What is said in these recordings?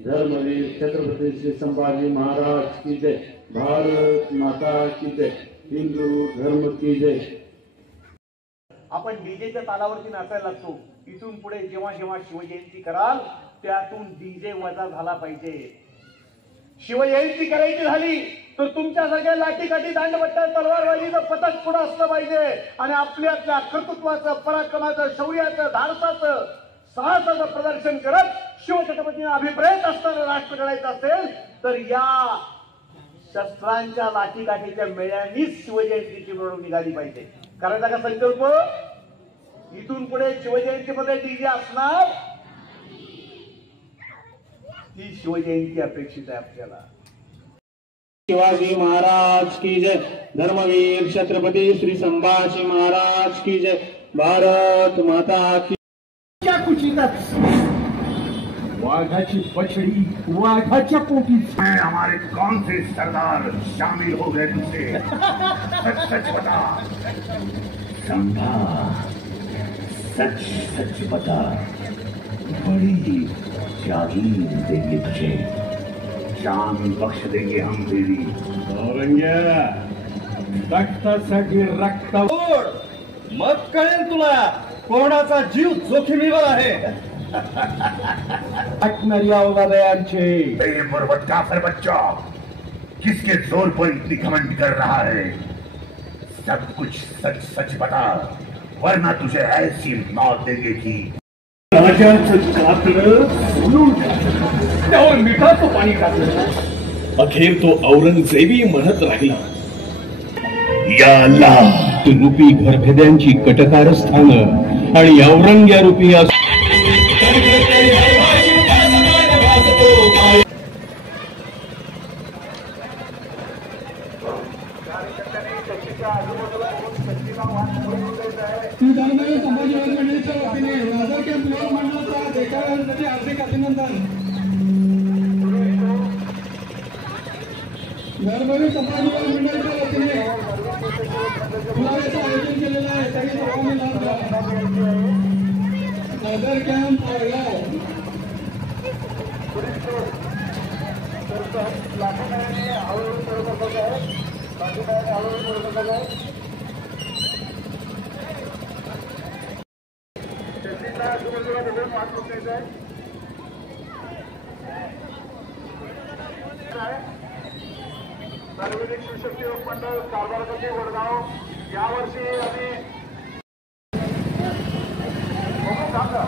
धर्मवीर छत्रपती श्री संभाजी महाराज की जय, भारत माता की जय, हिंदू धर्म की जय। आपण डीजेच्या तालावरती नाचायला लागतो। इथून पुढे जेव्हा जेव्हा शिवजयंती कराल त्यातून डीजे वजा झाला पाहिजे। शिवजयंती करायची झाली तर तुमच्या सगळ्या लाठीकाठी दांडवट्टा तलवारबाजीचं पथक पुढे असलं पाहिजे आणि आपल्या कर्तृत्वाचं, पराक्रमाचं, शौर्याचं, धाडसाचं, साहसाचं प्रदर्शन करत शिवछत्रपतींना अभिप्रेत असताना राष्ट्र घडायचं असेल तर या शस्त्रांच्या लाठीकाठीच्या मेळ्यांनीच शिवजयंतीची मिरवणूक निघाली पाहिजे। करायचा का संकल्प? इथून पुढे शिवजयंतीमध्ये डीजे असणार, ही शिवजयंती अपेक्षित आहे आपल्याला। शिवाजी महाराज की जय, धर्मवीर छत्रपती श्री संभाजी महाराज की जय, भारत माता की। कुचितच वाघाची बछड़ी वाघाच्या पोटीच। हमारे कौन से सरदार शामिल हो गए तुझसे? सच सच बता। समझा, सच सच बता। बड़ी जागीर देंगे तुझे, जान बख्श देंगे हम तेरी। औरंग्या रक्तासाठी रक्त ओढ, मग कळेल तुला कोणाचा जीव जोखमीवर आहे। काफिर बच्चा, किसके जोर पर इतनी घमंड कर रहा है? सब कुछ सच सच बता, वरना तुझे ऐसी मौत देंगे कि राजाचं कातडं सोलून टाकलं, त्यावर मिठाचं पाणी टाकलं। अखेर तो औरंगजेबी म्हणत राहिला, या अल्लाह, तू रूपी घरभेद्यांची कटकारस्थान आणि औरंग्या रूपी हार्दिक अभिनंदन। धर्मवीर संभाजी मंडळाच्या वतीने आयोजन केलेलं आहे, त्याने सर्वांनी लाभ घ्या। नगर कॅम्प सार्वजनिक शिवशक्ती मंडळ कारभारपती वडगाव यावर्षी आम्ही सांगा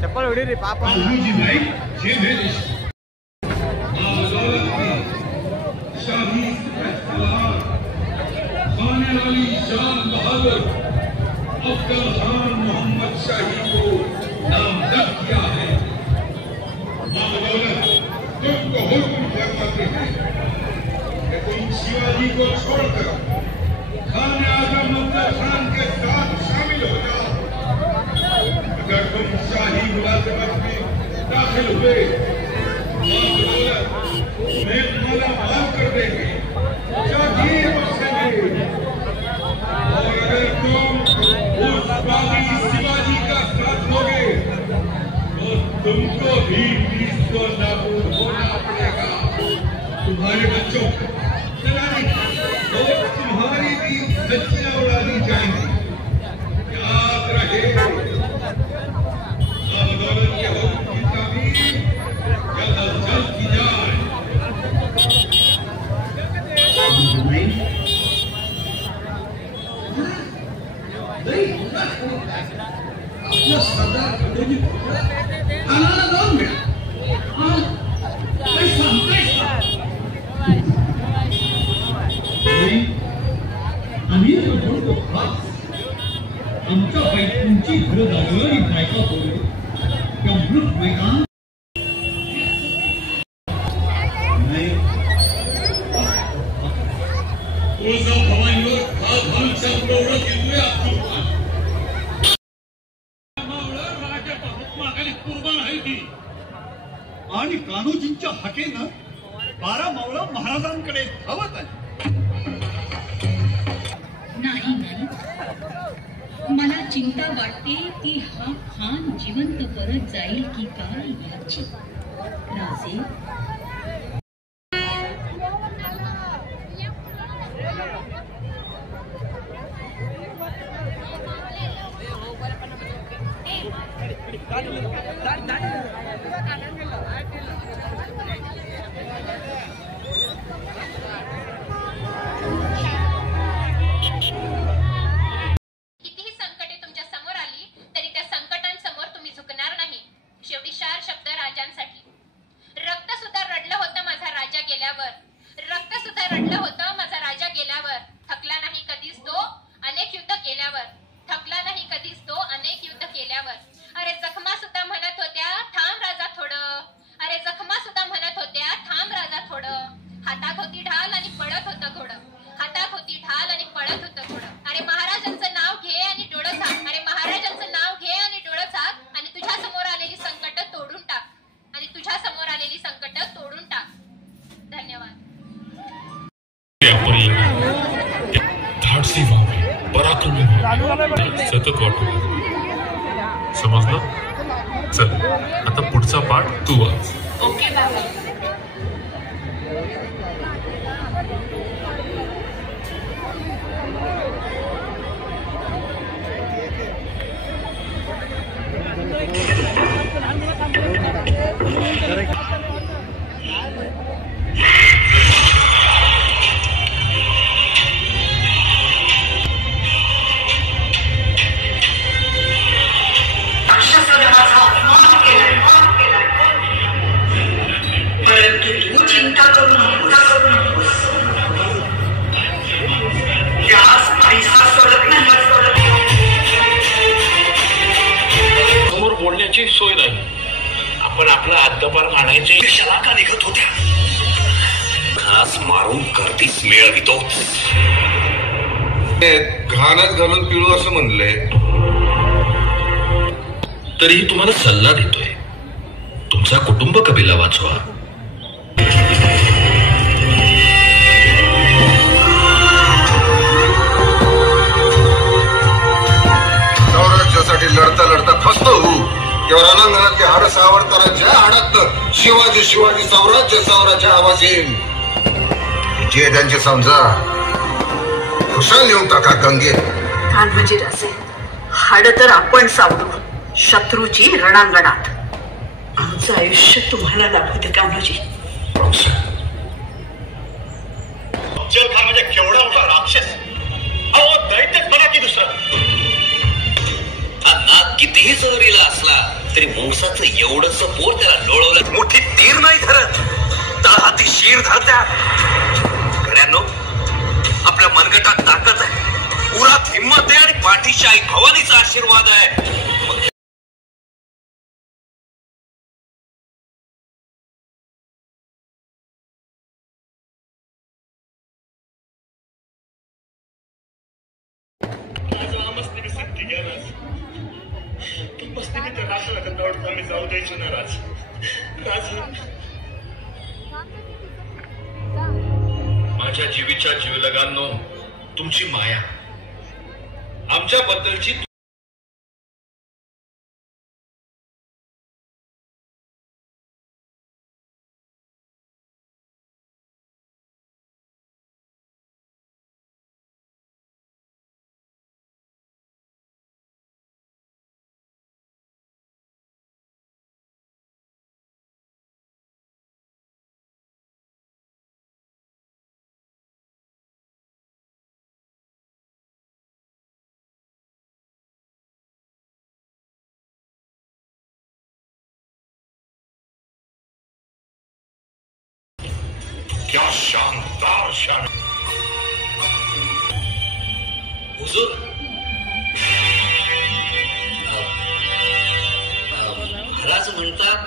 चप्पल उड़ी रे पापा मोहम्मद शाही को नामजद किया है। तुमको हुक्म फरमाते हैं कि तुम शिवाजी को छोड़कर खान आजम अफजल खान के साथ शामिल हो जाओ। अगर तुम शाही मुलाजिमत में दाखिल हुए मैं तुम्हारा माफ कर देंगे, जागीर बख्शेंगे। और अगर तुम उस बागी शिवाजी का साथ लोगे तो तुमको भी 20 को नाबूद होना पड़ेगा। तुम्हारे बच्चों और तुम्हारी भी धज्जियां उड़ा दी जाएंगी। याद रहे, बदौलत के हुक्म की तामीर जल्द अज जल्द की जाए। आपल्या सरदार पटेल आम्हाला जाऊन मिळा आम्ही म्हणतो आमच्या बायकोंची घरं झालं आणि बायका होईल त्या मृत मैदान भवानीवर भालच्या प्रौढ घेतोय राजाच्या हुकमाखाली कुर्बान आहे ती आणि कान्होजींच्या हाकेनं 12 मावळं महाराजांकडे धावत आली. नाही नाही, मला चिंता वाटते की हा खान जिवंत परत जाईल की काय याची. राजे कितीही संकटे तुमच्या समोर आली तरी त्या संकटांसमोर तुम्ही झुकणार नाही. शेवटी 4 शब्द राजांसाठी. रक्त सुद्धा रडलं होतं माझा राजा गेल्यावर, रक्त सुद्धा रडलं होतं माझा राजा गेल्यावर. थकला नाही कधीच तो अनेक युद्ध केल्यावर, थकला नाही कधीच तो अनेक युद्ध केल्यावर. अरे जखमा सुद्धा म्हणत होत्या थांब राजा थोडं, अरे जखमा सुद्धा म्हणत होत्या थांब राजा थोडं. हातात होती ढाल आणि पळत होतं घोडं, हातात होती ढाल आणि पळत होतं घोडं. अरे महाराजांचं नाव घे आणि डोळं झाक, अरे महाराजांचं नाव घे आणि डोळं झाक आणि तुझ्या समोर आलेली संकट तोडून टाक, आणि तुझ्या समोर आलेली संकट तोडून टाक. धन्यवाद. धाडसी व्हावे, पराक्रमी व्हावे, सतत वाटू. समजलं? चल आता पुढचा पाठ तू वाच. ओके बाबा. परंतु तू चिंता करू नकोस. त्यास पैसा सोडत नाही. समोर बोलण्याची सोय नाही. आपण आपला हद्दपार आणायचे शलाका निघत होत्या. घास मारून गर्दीस मिळवितो. घाणात घालून पिळू असं म्हणलंय. तरीही तुम्हाला सल्ला देतोय, तुमचा कुटुंब कबिला वाचवा. स्वराज्यासाठी लढता लढता खसतो तेव्हा रणांगणातली हाड सावरताना ज्या हाडात शिवाजी शिवाजी साम्राज्य साम्राज्य आवाज येईल. जे त्यांचे समजा खुशाल नेऊन टाका गंगेत. कान्होजी राजे, हाड तर आपण सावरू शत्रूची रणांगणात. आमचं आयुष्य तुम्हाला दाखवते कान्होजी. अफजल खान म्हणजे केवढा मोठा राक्षस. अहो दैत्यच म्हणा की दुसरं. नाग कितीही चोरीला असला तरी मुंगसाचं एवढंच पोर त्याला लोळवलं. मोठी तीर नाही धरत, तर हाती शीर धरत्या. गड्यांनो, आपल्या मनगटात ताकद आहे, उरात हिंमत आहे आणि पाठीशी आई भवानीचा आशीर्वाद आहे. तू बसते त्या राजाला गंधावडपणे जाऊ द्यायचं ना राज. माझ्या जीवीच्या जीवलगांनो, तुमची माया आमच्याबद्दलची क्या शानदार शान. हुजूर, महाराज म्हणतात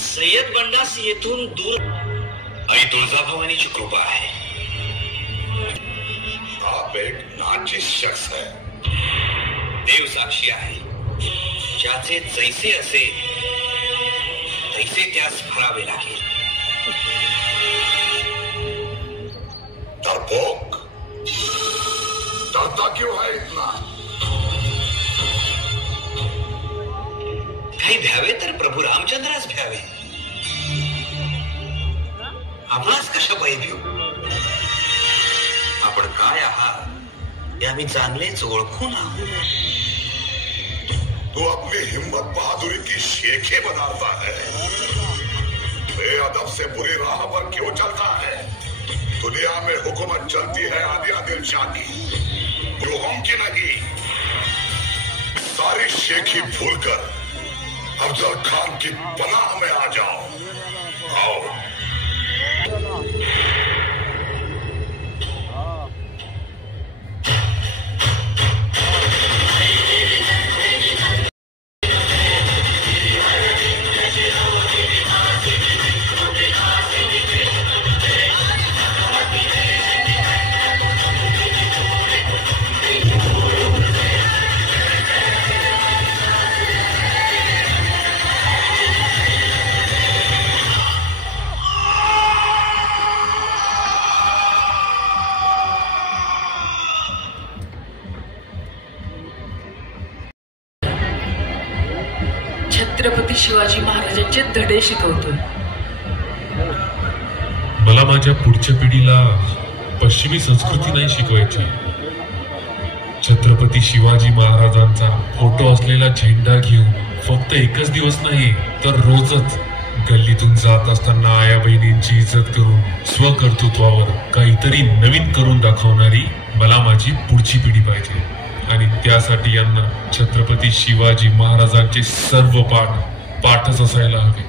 सय्यद बंडास येथून दूर. आई तुळजाभवानीची कृपा आहे. आप एक नाचिस शख्स है. देव साक्षी आहे, ज्याचे जैसे असे तैसे त्यास फळावे लागेल. डरपोक, डरता क्यों है इतना? काही भ्यावे तर प्रभू रामचंद्रच भ्यावे. आपणास कशा पायी देऊ? आपण काय आहात हे आम्ही चांगलेच ओळखून आहोत. तू अपनी हिम्मत बहादुरी की शेखे बनाता है. बेअदब से बुरी राह पर क्यों चलता है? दुनिया में हुकूमत चलती है आदि आदिल शाह की, गुरुओं की नहीं. सारी शेखी भूलकर अफजल खान की पनाह में आ जाओ. आओ. छत्रपती शिवाजी महाराजांचे धडे शिकवतोय. मला माझ्या पुढच्या पिढीला पश्चिमी संस्कृती नाही शिकवायची. छत्रपती शिवाजी महाराजांचा फोटो असलेला झेंडा घेऊन फक्त एकच दिवस नाही तर रोजच गल्लीतून जात असताना आया बहिणींची इज्जत करून स्वकर्तृत्वावर काहीतरी नवीन करून दाखवणारी मला माझी पुढची पिढी पाहिजे. आणि त्यासाठी यांना छत्रपती शिवाजी महाराजांचे सर्व पाठच असायला हवे.